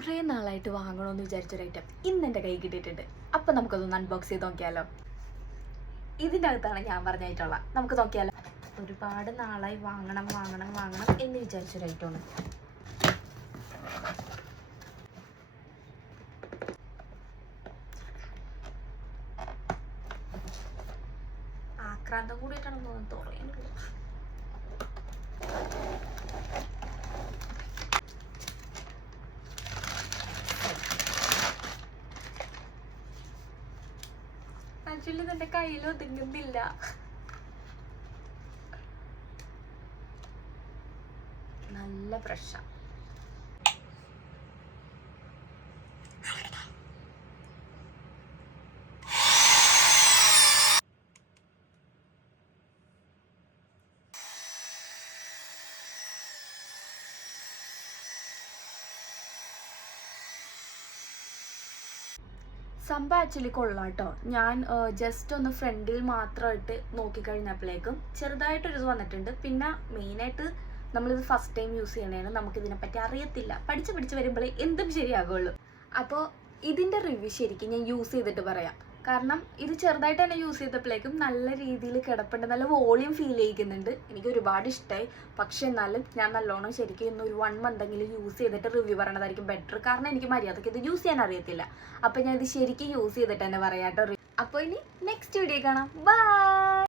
കുറേ നാളായിട്ട് വാങ്ങണമെന്ന് വിചാരിച്ചൊരു ഐറ്റം ഇന്ന് എൻ്റെ കൈ കിട്ടിയിട്ടുണ്ട്. അപ്പം നമുക്കതൊന്ന് അൺബോക്സ് ചെയ്ത് നോക്കിയാലോ. ഇതിൻ്റെ അകത്താണ് ഞാൻ പറഞ്ഞിട്ടുള്ള. നമുക്ക് നോക്കിയാലോ. ഒരുപാട് നാളായി വാങ്ങണം വാങ്ങണം വാങ്ങണം എന്ന് വിചാരിച്ചൊരു ഐറ്റമാണ്. ആക്രാന്തം കൂടിയിട്ടാണെന്ന് തോന്നുന്നു തുറയുന്നത്. ആക്ച്വലി ഇതെൻ്റെ കയ്യിൽ ഒതുങ്ങുന്നില്ല. നല്ല ഫ്രഷാ. സംഭവം ആക്ച്വലി കൊള്ളാട്ടോ. ഞാൻ ജസ്റ്റ് ഒന്ന് ഫ്രണ്ടിൽ മാത്രമായിട്ട് നോക്കിക്കഴിഞ്ഞപ്പോഴേക്കും ചെറുതായിട്ടൊരിത് വന്നിട്ടുണ്ട്. പിന്നെ മെയിനായിട്ട് നമ്മളിത് ഫസ്റ്റ് ടൈം യൂസ് ചെയ്യണേന് നമുക്കിതിനെപ്പറ്റി അറിയത്തില്ല. പഠിച്ച് വരുമ്പോഴേ എന്തും ശരിയാകുള്ളൂ. അപ്പോൾ ഇതിൻ്റെ റിവ്യൂ ശരിക്കും ഞാൻ യൂസ് ചെയ്തിട്ട് പറയാം. കാരണം ഇത് ചെറുതായിട്ട് തന്നെ യൂസ് ചെയ്തപ്പോഴേക്കും നല്ല രീതിയിൽ കിടപ്പുണ്ട്, നല്ല വോളിയം ഫീൽ ചെയ്യിക്കുന്നുണ്ട്. എനിക്ക് ഒരുപാട് ഇഷ്ടമായി. പക്ഷെ എന്നാലും ഞാൻ നല്ലോണം ശരിക്കും ഇന്ന് ഒരു 1 മന്തെങ്കിലും യൂസ് ചെയ്തിട്ട് റിവ്യൂ പറയണതായിരിക്കും ബെറ്റർ. കാരണം എനിക്ക് മര്യാദയ്ക്ക് ഇത് യൂസ് ചെയ്യാൻ അറിയത്തില്ല. അപ്പം ഞാൻ ഇത് ശരിക്കും യൂസ് ചെയ്തിട്ട് തന്നെ പറയാം കേട്ടോ. അപ്പോൾ ഇനി നെക്സ്റ്റ് വീഡിയോ കാണാം. ബൈ.